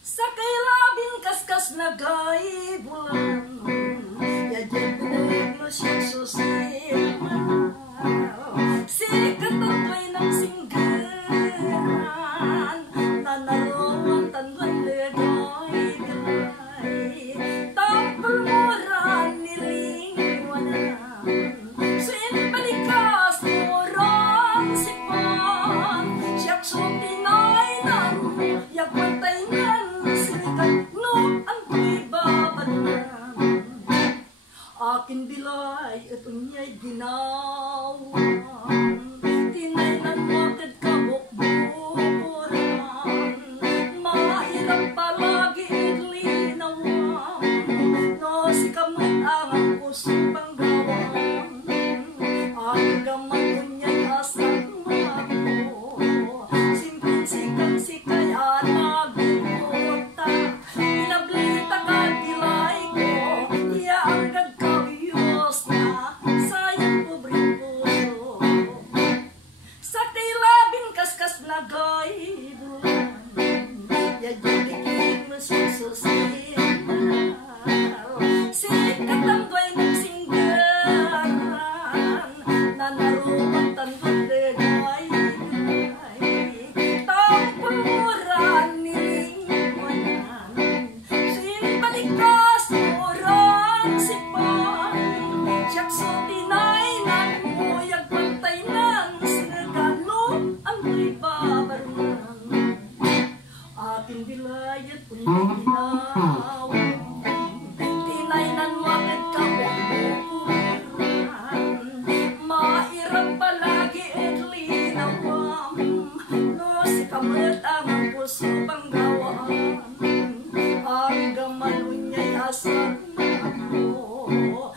Sa kailabing kaskas na gay bulan, yadyan pinag mo siyang susiman. Sikat ang tuway ng singgan, nanarawan tanwan legay bilay. Tampal moran nilingwanan, suin balikas morang sipan. Siyak so tinaynan, yak pantay nan silikan, no ang tuway babanan. Akin bilay at unyay ginawan, tinaynan makad kabukbukuran. Mahirap palagi iglinawan, no si kamot ang puso panggawan. Ang gaman unyay asang mako, simpleng sikang sikaya nagbuta. Pinablita ka bilay ko, iya ang gagkawiyos na sayang pobreng puso. Sa kailabing kaskas na gay bulan, yadyan biging masususiman. Sikat ang tuway ng singgaran, nanaruman tanwan legay bilay. Tampal moran nilingwanan, suin balikas morang sipan. Siyak so tinaynan mo, yag pantay nan sinagalo ang tuway babarunan. Aking bilayat unyay ginawan, tinaynan wakad kabukbukuran. Mairap palagi iglinawan, no si kamot ang puso panggawan. Ang gaman unyay asang mako,